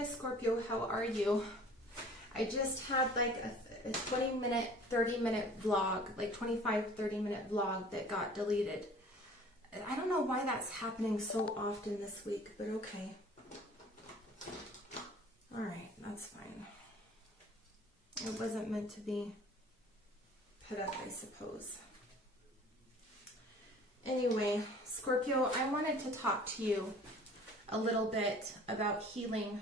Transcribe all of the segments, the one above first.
Hi Scorpio, how are you? I just had like a 20-minute, 30-minute vlog, like 25-30-minute vlog that got deleted. I don't know why that's happening so often this week, but okay. Alright, that's fine. It wasn't meant to be put up, I suppose. Anyway, Scorpio, I wanted to talk to you a little bit about healing.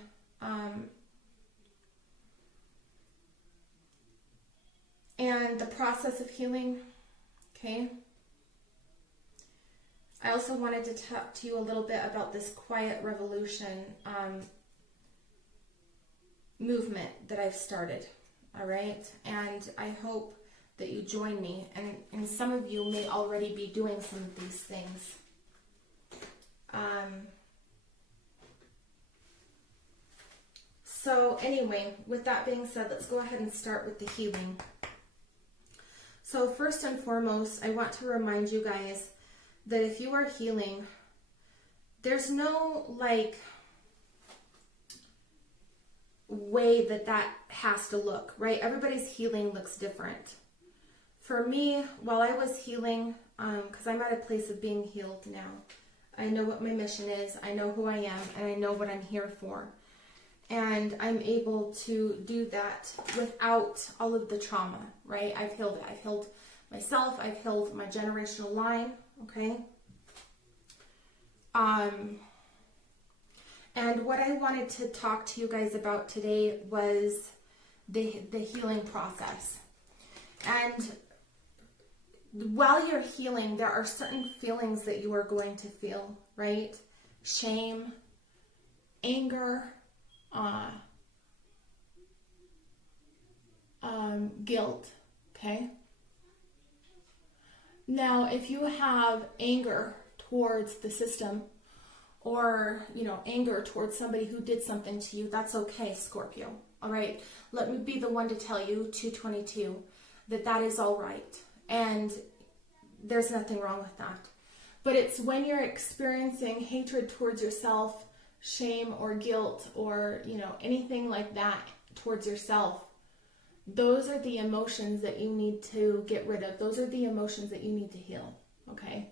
And the process of healing, okay? I also wanted to talk to you a little bit about this quiet revolution movement that I've started, all right? And I hope that you join me, and some of you may already be doing some of these things. So anyway, with that being said, let's go ahead and start with the healing. So first and foremost, I want to remind you guys that if you are healing, there's no way that has to look, right? Everybody's healing looks different. For me, while I was healing, because I'm at a place of being healed now, I know what my mission is, I know who I am, and I know what I'm here for. And I'm able to do that without all of the trauma, right? I've healed it. I've healed myself. I've healed my generational line, okay? And what I wanted to talk to you guys about today was the healing process. And while you're healing, there are certain feelings that you are going to feel, right? Shame, anger, guilt, okay? Now, if you have anger towards the system, or, anger towards somebody who did something to you, that's okay, Scorpio, all right? Let me be the one to tell you, 222, that is all right, and there's nothing wrong with that. But it's when you're experiencing hatred towards yourself, shame or guilt or, anything like that towards yourself, those are the emotions that you need to get rid of. Those are the emotions that you need to heal, okay?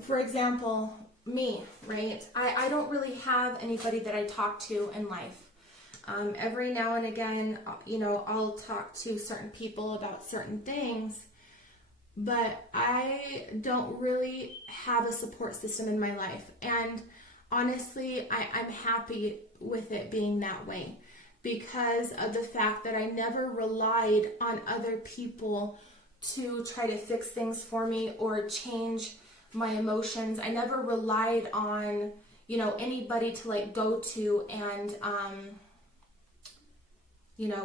For example, me, right? I don't really have anybody that I talk to in life. Every now and again, I'll talk to certain people about certain things, but I don't really have a support system in my life. And honestly, I'm happy with it being that way because of the fact that I never relied on other people to try to fix things for me or change my emotions. I never relied on, anybody to go to and,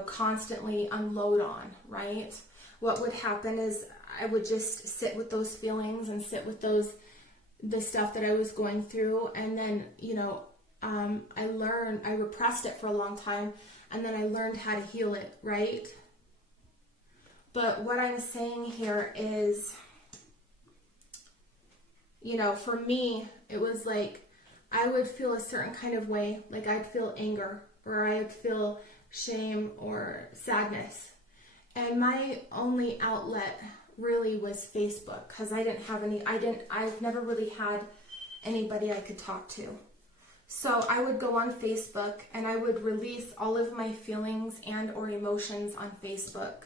constantly unload on, right? What would happen is I would just sit with those feelings and sit with the stuff that I was going through, and then, I repressed it for a long time, and then I learned how to heal it, right? But what I'm saying here is, for me, it was like, I would feel a certain kind of way, like I'd feel anger, or I'd feel shame or sadness. And my only outlet really was Facebook, because I've never really had anybody I could talk to. So I would go on Facebook and I would release all of my feelings and or emotions on Facebook.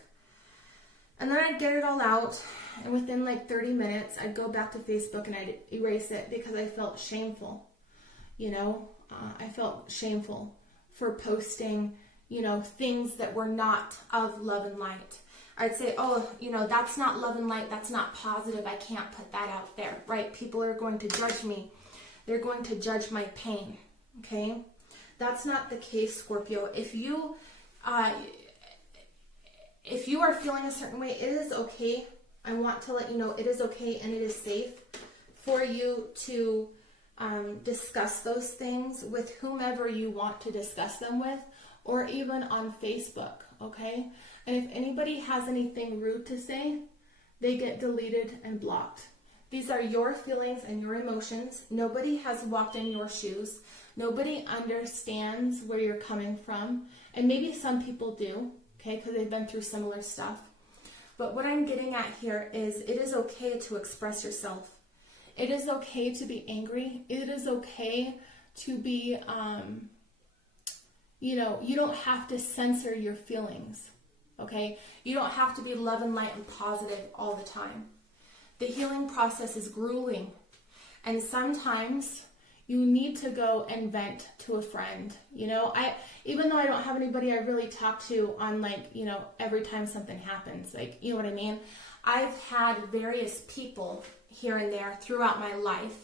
And then I'd get it all out, and within 30 minutes, I'd go back to Facebook and I'd erase it because I felt shameful. I felt shameful for posting, things that were not of love and light. I'd say, oh, that's not love and light, that's not positive, I can't put that out there, right? People are going to judge me. They're going to judge my pain, okay? That's not the case, Scorpio. If you are feeling a certain way, it is okay. I want to let you know it is okay and it is safe for you to discuss those things with whomever you want to discuss them with, or even on Facebook, okay? And if anybody has anything rude to say, they get deleted and blocked. These are your feelings and your emotions. Nobody has walked in your shoes. Nobody understands where you're coming from, and maybe some people do, okay, because they've been through similar stuff. But what I'm getting at here is it is okay to express yourself. It is okay to be angry. It is okay to be, you don't have to censor your feelings, okay? You don't have to be love and light and positive all the time. The healing process is grueling, and sometimes you need to go and vent to a friend. Even though I don't have anybody I really talk to on every time something happens, you know what I mean? I've had various people here and there throughout my life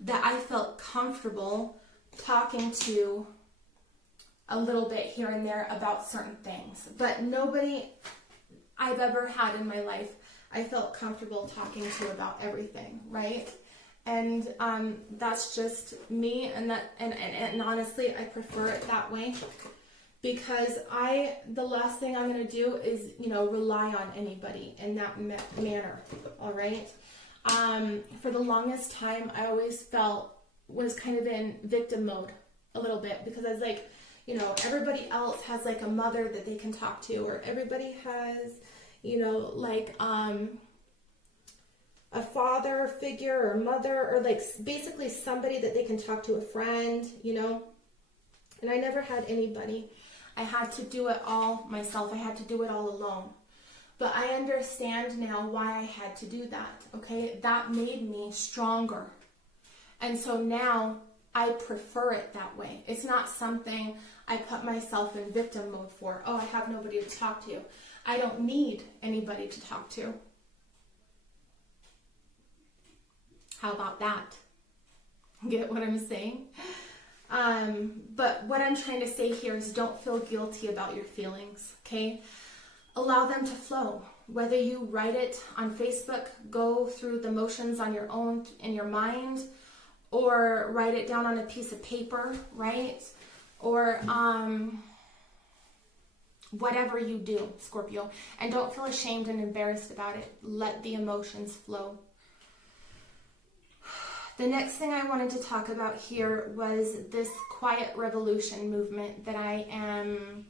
that I felt comfortable talking to a little bit here and there about certain things, but nobody I've ever had in my life I felt comfortable talking to about everything, right? And that's just me, and honestly, I prefer it that way, because the last thing I'm going to do is, rely on anybody in that manner, all right? For the longest time, I always was kind of in victim mode a little bit, because I was like, everybody else has like a mother that they can talk to, or everybody has, a father figure or mother, or basically somebody that they can talk to, a friend, and I never had anybody. I had to do it all myself. I had to do it all alone. But I understand now why I had to do that, okay? That made me stronger. And so now I prefer it that way. It's not something I put myself in victim mode for. Oh, I have nobody to talk to. I don't need anybody to talk to. How about that? Get what I'm saying? But what I'm trying to say here is don't feel guilty about your feelings, okay? Allow them to flow. Whether you write it on Facebook, go through the motions on your own in your mind, or write it down on a piece of paper, right? Or whatever you do, Scorpio. And don't feel ashamed and embarrassed about it. Let the emotions flow. The next thing I wanted to talk about here was this quiet revolution movement that I am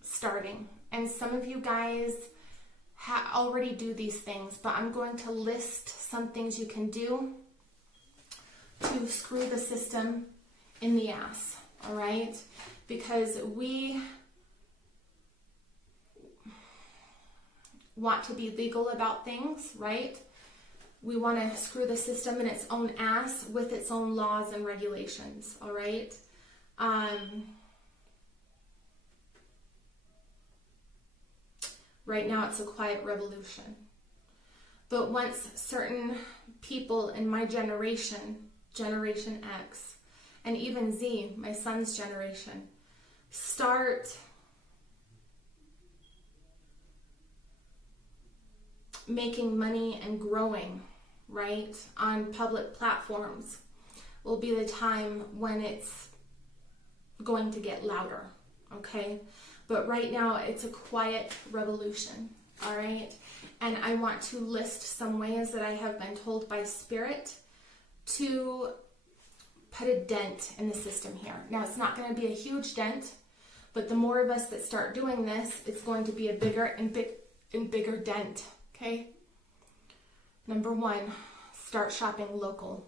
starting. And some of you guys already do these things, but I'm going to list some things you can do to screw the system in the ass, all right? Because we want to be legal about things, right? We want to screw the system in its own ass with its own laws and regulations, all right? Right now it's a quiet revolution. But once certain people in my generation, Generation X, and even Z, my son's generation, start making money and growing, right, on public platforms, will be the time when it's going to get louder, okay? But right now, it's a quiet revolution, all right? And I want to list some ways that I have been told by Spirit to put a dent in the system here. Now, it's not going to be a huge dent, but the more of us that start doing this, it's going to be a bigger and bigger dent, okay? Number one, start shopping local.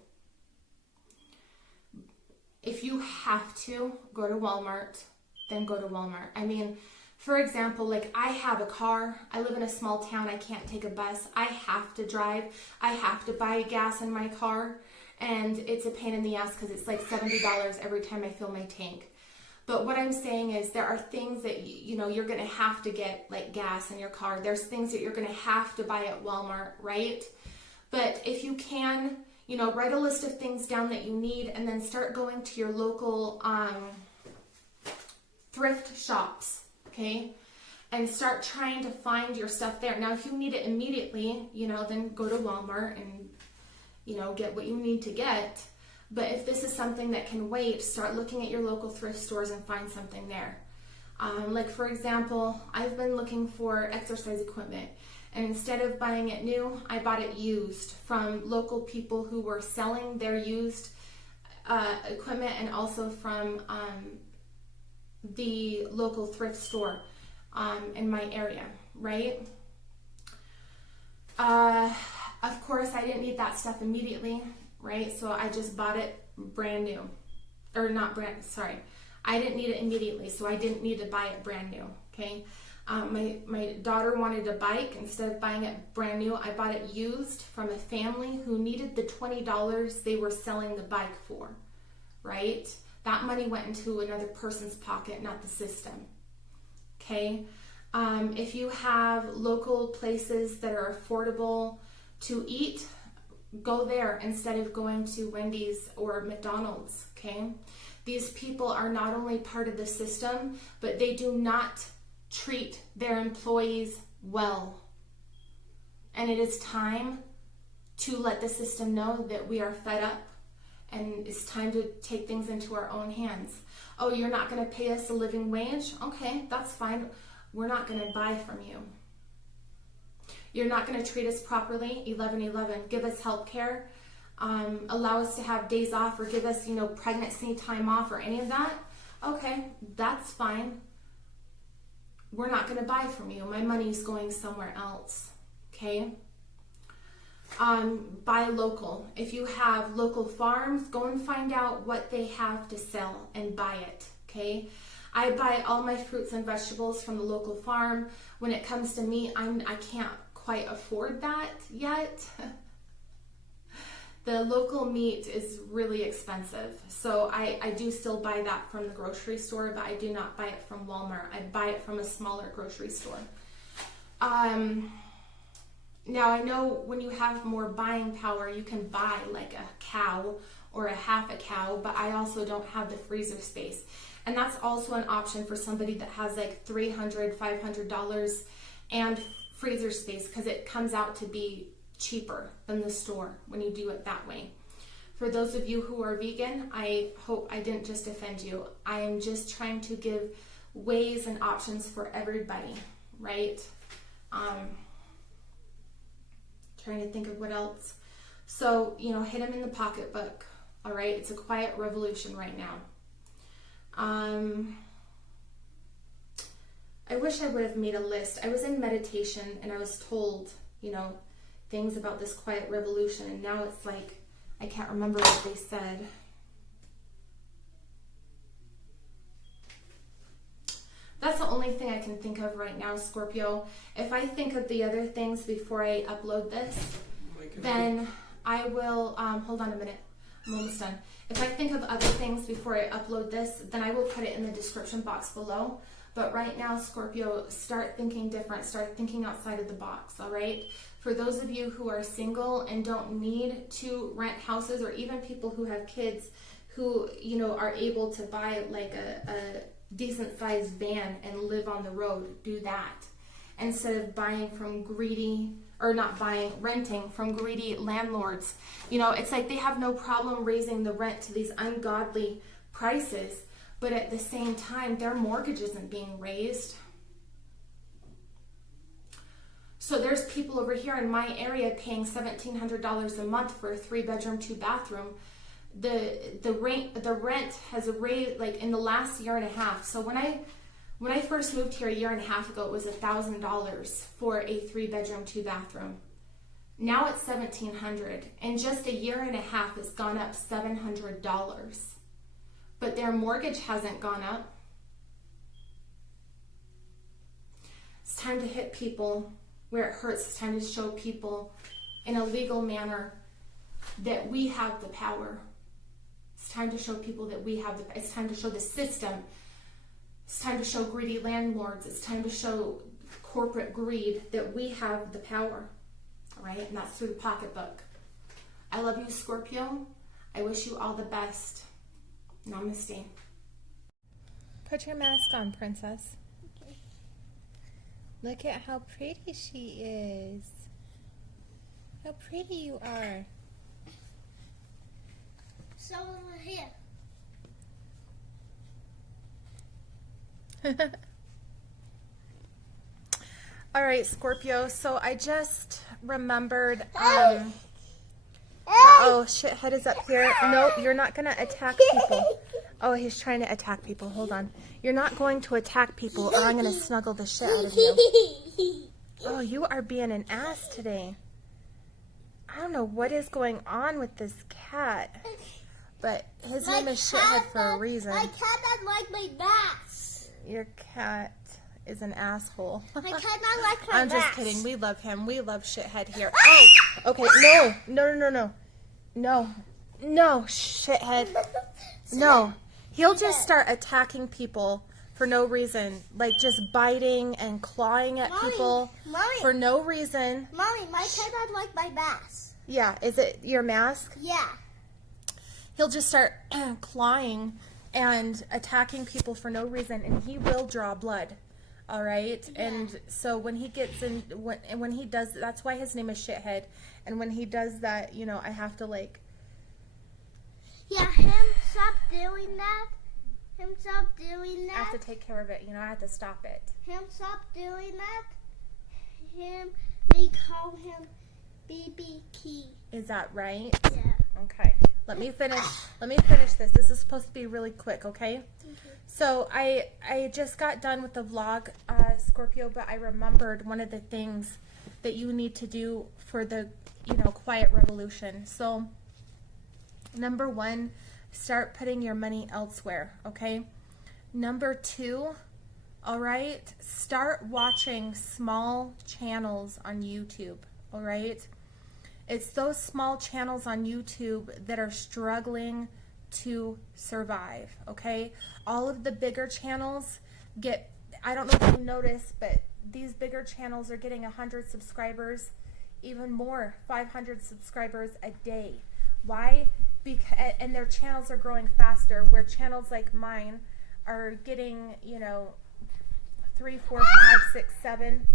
If you have to go to Walmart, then go to Walmart. I mean, for example, like I have a car. I live in a small town. I can't take a bus. I have to drive. I have to buy gas in my car. And it's a pain in the ass because it's like $70 every time I fill my tank. But what I'm saying is there are things that, you're going to have to get, like gas in your car. There's things that you're going to have to buy at Walmart, right? But if you can, write a list of things down that you need and then start going to your local thrift shops, okay? And start trying to find your stuff there. Now, if you need it immediately, then go to Walmart and, get what you need to get. But if this is something that can wait, start looking at your local thrift stores and find something there. Like, for example, I've been looking for exercise equipment. And instead of buying it new, I bought it used from local people who were selling their used equipment, and also from the local thrift store in my area, right? Of course, I didn't need that stuff immediately, right? So I just bought it brand new. Or not brand, sorry. I didn't need it immediately, so I didn't need to buy it brand new, okay? My daughter wanted a bike. Instead of buying it brand new, I bought it used from a family who needed the $20 they were selling the bike for, right? That money went into another person's pocket, not the system, okay? If you have local places that are affordable to eat, go there instead of going to Wendy's or McDonald's, okay? These people are not only part of the system, but they do not treat their employees well. And it is time to let the system know that we are fed up and it's time to take things into our own hands. Oh, you're not going to pay us a living wage? Okay, that's fine. We're not going to buy from you. You're not going to treat us properly, 1111. Give us health care, allow us to have days off, or give us, pregnancy time off or any of that. Okay, that's fine. We're not going to buy from you. My money's going somewhere else. Okay? Buy local. If you have local farms, go and find out what they have to sell and buy it. Okay? I buy all my fruits and vegetables from the local farm. When it comes to meat, I can't quite afford that yet. The local meat is really expensive. So I do still buy that from the grocery store, but I do not buy it from Walmart. I buy it from a smaller grocery store. Now I know when you have more buying power, you can buy like a cow or a half a cow, but I also don't have the freezer space. And that's also an option for somebody that has like $300, $500 and freezer space, because it comes out to be cheaper than the store when you do it that way. For those of you who are vegan, I hope I didn't just offend you. I am just trying to give ways and options for everybody, right? Trying to think of what else. So, hit them in the pocketbook, all right? It's a quiet revolution right now. I wish I would have made a list. I was in meditation and I was told, things about this quiet revolution, and now it's like I can't remember what they said. That's the only thing I can think of right now, Scorpio. If I think of the other things before I upload this, then I will, hold on a minute, I'm almost done. If I think of other things before I upload this, then I will put it in the description box below. But right now, Scorpio, start thinking different. Start thinking outside of the box, all right? For those of you who are single and don't need to rent houses, or even people who have kids who, are able to buy like a decent sized van and live on the road, do that. Instead of buying from greedy, or not buying, renting from greedy landlords. It's like they have no problem raising the rent to these ungodly prices, but at the same time, their mortgage isn't being raised. So there's people over here in my area paying $1,700 a month for a 3-bedroom, 2-bathroom. The rent has raised like in the last year and a half. So when I first moved here a year and a half ago, it was $1,000 for a 3-bedroom, 2-bathroom. Now it's $1,700. In just a year and a half, it's gone up $700. But their mortgage hasn't gone up. It's time to hit people where it hurts. It's time to show people in a legal manner that we have the power. It's time to show people that we have it's time to show the system. It's time to show greedy landlords. It's time to show corporate greed that we have the power. All right? And that's through the pocketbook. I love you, Scorpio. I wish you all the best. Namaste. Put your mask on, princess. Okay. Look at how pretty she is. How pretty you are. So over here. All right, Scorpio. So I just remembered Oh, shithead is up here. No, you're not going to attack people. Oh, he's trying to attack people. Hold on. You're not going to attack people or I'm going to snuggle the shit out of you. Oh, you are being an ass today. I don't know what is going on with this cat. But his name is Shithead for a reason. My cat doesn't like my bats. Your cat is an asshole. My cat doesn't like my I'm just bats. kidding. We love him. We love Shithead here. Oh, okay. No. No, no, no, no. No. No, Shithead. No. He'll just start attacking people for no reason. Like just biting and clawing at people Mommy. for no reason. Mommy, my cat doesn't like my bats. Yeah. Is it your mask? Yeah. He'll just start clawing and attacking people for no reason, and he will draw blood. All right, Yeah. and so when he gets in, when he does, that's why his name is Shithead. And when he does that, you know, I have to like. Yeah, him stop doing that. Him stop doing I have that. to take care of it. You know, I have to stop it. Him stop doing that. Him, they call him BB Key. Is that right? Yeah. Okay. Let me finish. Let me finish this. This is supposed to be really quick, okay? So I just got done with the vlog, Scorpio, but I remembered one of the things that you need to do for the, you know, quiet revolution. So number 1, start putting your money elsewhere, okay? Number 2, all right, start watching small channels on YouTube, all right? It's those small channels on YouTube that are struggling to survive, okay? All of the bigger channels get, I don't know if you noticed, but these bigger channels are getting 100 subscribers, even more, 500 subscribers a day. Why? Because, and their channels are growing faster, where channels like mine are getting, you know, 3, 4, 5, 6, 7,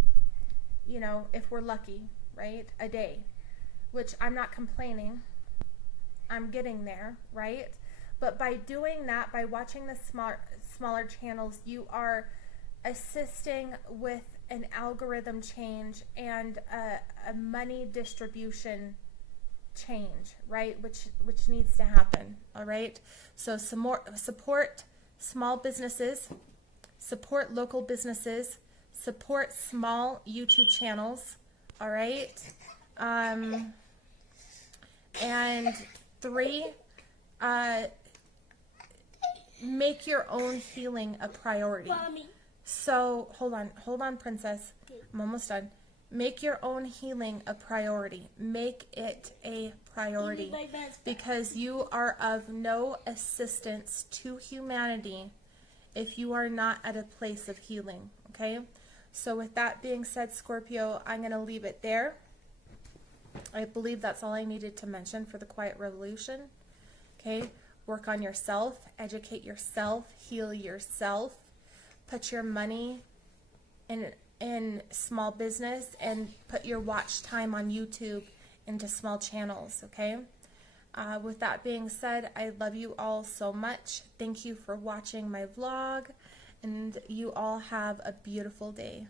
you know, if we're lucky, right, a day. Which I'm not complaining. I'm getting there, right? But by doing that, by watching the smaller channels, you are assisting with an algorithm change and a money distribution change, right? Which needs to happen, all right? So support small businesses, support local businesses, support small YouTube channels, all right? And 3, make your own healing a priority. Mommy. So, hold on, princess. I'm almost done. Make your own healing a priority. Make it a priority. My best. Because you are of no assistance to humanity if you are not at a place of healing, okay? So with that being said, Scorpio, I'm going to leave it there. I believe that's all I needed to mention for the Quiet Revolution. Okay, work on yourself, educate yourself, heal yourself, put your money in small business, and put your watch time on YouTube into small channels, okay? With that being said, I love you all so much. Thank you for watching my vlog, and you all have a beautiful day.